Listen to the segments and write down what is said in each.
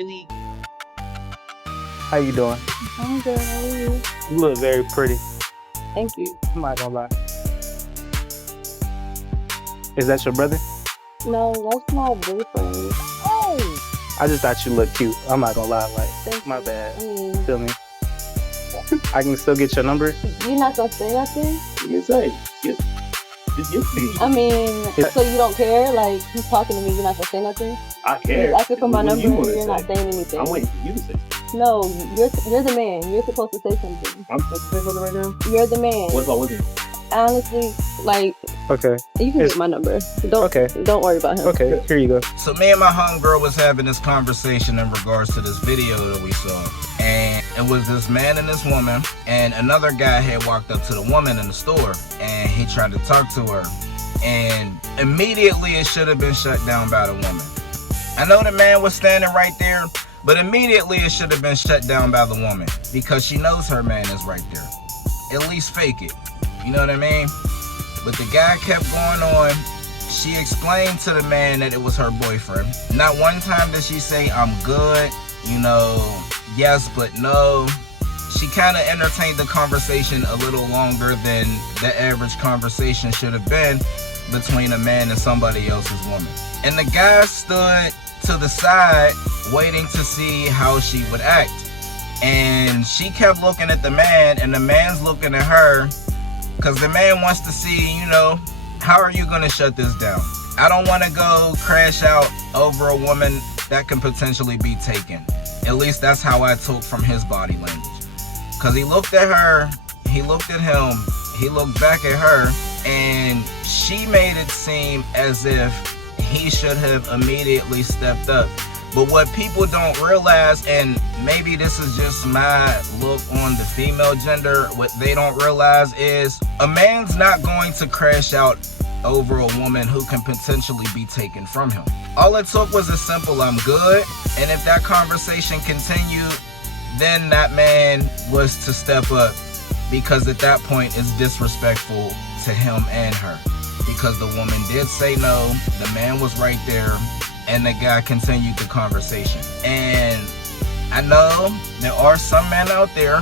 really. How you doing? I'm good. How are you? You look very pretty. Thank you. I'm not gonna lie. Is that your brother? No, that's my boyfriend. Oh! I just thought you looked cute. I'm not gonna lie. Like, Thank my you. bad. I mean, Feel me? I can still get your number. you're not gonna say nothing? You can say, just give me. I mean, so you don't care? Like, he's talking to me, you're not gonna say nothing? I care. He's asking for my What do number you and wanna you're not say? saying anything. I'm waiting for you to say something. No, you're the man. You're supposed to say something. I'm supposed to say something right now? You're the man. What if I wasn't? Honestly, like, Okay. you can get my number. Don't worry about him. Okay. Here you go. So me and my homegirl was having this conversation in regards to this video that we saw. And it was this man and this woman, and another guy had walked up to the woman in the store and he tried to talk to her. And immediately it should have been shut down by the woman. I know the man was standing right there, but immediately it should have been shut down by the woman because she knows her man is right there. At least fake it. You know what I mean? But the guy kept going on. She explained to the man that it was her boyfriend. Not one time did she say, I'm good, you know, yes, but no. She kind of entertained the conversation a little longer than the average conversation should have been between a man and somebody else's woman. And the guy stood to the side waiting to see how she would act. And she kept looking at the man and the man's looking at her because the man wants to see, you know, how are you going to shut this down? I don't want to go crash out over a woman that can potentially be taken. At least that's how I took from his body language. Because he looked at her, he looked at him, he looked back at her, and she made it seem as if he should have immediately stepped up. But what people don't realize, and maybe this is just my look on the female gender, what they don't realize is a man's not going to crash out over a woman who can potentially be taken from him. All it took was a simple I'm good, and if that conversation continued, then that man was to step up, because at that point it's disrespectful to him and her, because the woman did say no, the man was right there, and the guy continued the conversation. And I know there are some men out there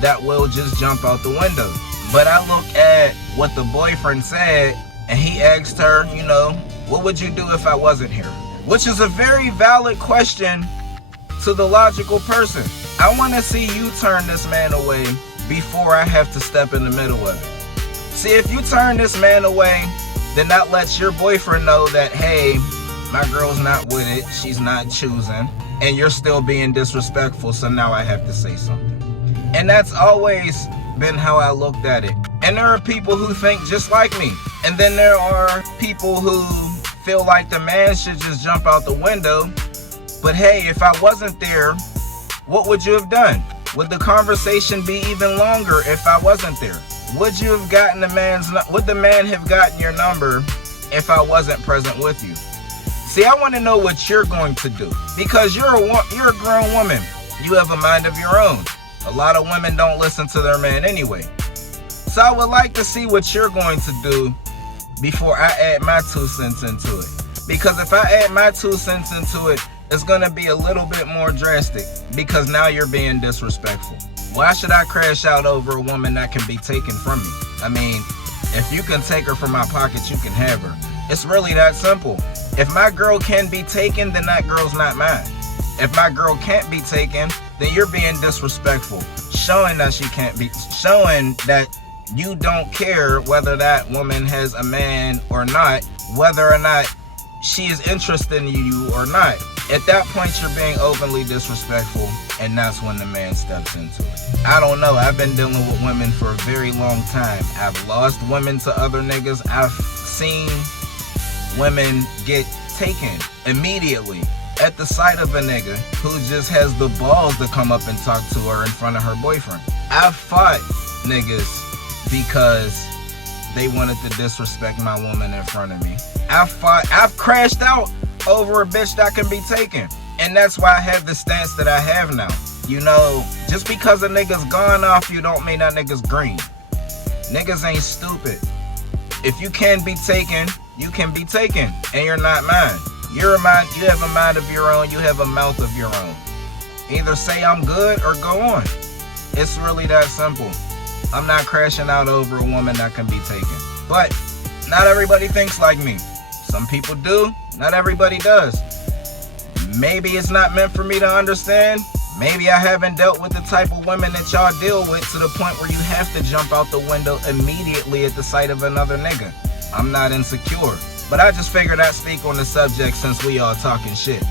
that will just jump out the window, but I look at what the boyfriend said, and he asked her, you know, what would you do if I wasn't here? Which is a very valid question to the logical person. I want to see you turn this man away before I have to step in the middle of it. See, if you turn this man away, then that lets your boyfriend know that, hey, my girl's not with it, she's not choosing, and you're still being disrespectful, so now I have to say something. And that's always been how I looked at it. And there are people who think just like me. And then there are people who feel like the man should just jump out the window. But hey, if I wasn't there, what would you have done? Would the conversation be even longer if I wasn't there? Would you have gotten would the man have gotten your number if I wasn't present with you? See, I want to know what you're going to do, because you're a grown woman. You have a mind of your own. A lot of women don't listen to their man anyway. So I would like to see what you're going to do before I add my 2 cents into it. Because if I add my 2 cents into it, it's going to be a little bit more drastic, because now you're being disrespectful. Why should I crash out over a woman that can be taken from me? I mean, if you can take her from my pocket, you can have her. It's really that simple. If my girl can be taken, then that girl's not mine. If my girl can't be taken, then you're being disrespectful, showing that you don't care whether that woman has a man or not, whether or not she is interested in you or not. At that point, you're being openly disrespectful, and that's when the man steps into it. I don't know. I've been dealing with women for a very long time. I've lost women to other niggas. I've seen women get taken immediately at the sight of a nigga who just has the balls to come up and talk to her in front of her boyfriend. I've fought niggas because they wanted to disrespect my woman in front of me. I've crashed out over a bitch that can be taken. And that's why I have the stance that I have now. You know, just because a nigga's gone off you don't mean that nigga's green. Niggas ain't stupid. If you can be taken, you can be taken, and you're not mine. You have a mind of your own. You have a mouth of your own. Either say I'm good or go on. It's really that simple. I'm not crashing out over a woman that can be taken. But not everybody thinks like me. Some people do. Not everybody does. Maybe it's not meant for me to understand. Maybe I haven't dealt with the type of women that y'all deal with to the point where you have to jump out the window immediately at the sight of another nigga. I'm not insecure. But I just figured I'd speak on the subject since we all talking shit.